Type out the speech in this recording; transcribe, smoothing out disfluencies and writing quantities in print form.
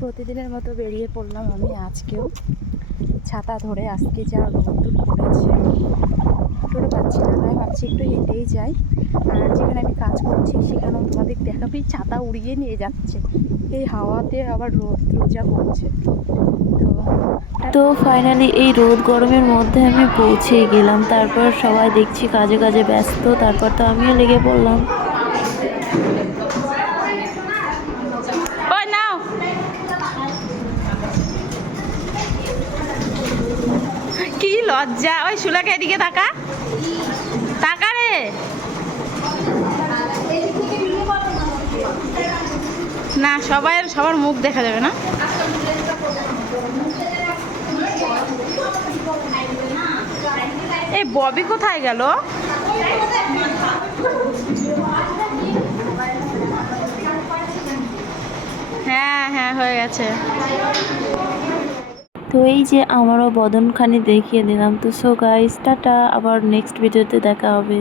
প্রতিদিনের মতো বেরিয়ে পড়লাম আমি আজকেও ছাতা ধরে। আজকে যা রোদ্দুর পড়েছে, টোটো পাচ্ছি না, তাই ভাবছি একটু হেঁটেই যাই। আর যেখানে আমি কাজ করছি সেখানেও তোমাদের দেখাবেই ছাতা উড়িয়ে নিয়ে যাচ্ছে এই হাওয়াতে, আবার রোদ্দুর যা পড়ছে। তো ফাইনালি এই রোদ গরমের মধ্যে আমি পৌঁছেই গেলাম। তারপর সবাই দেখছি কাজে কাজে ব্যস্ত, তারপর তো আমিও লেগে পড়লাম। কি লজ্জা! ওই সুলাকে এদিকে তাকা, তাকা রে। না, সবার মুখ দেখা যাবে না। এই ববি কোথায় গেল? হ্যাঁ হ্যাঁ, হয়ে গেছে। তো এই যে আমারও বদনখানি দেখিয়ে দিলাম। তো সো গাইস, টাটা, আবার নেক্সট ভিডিওতে দেখা হবে।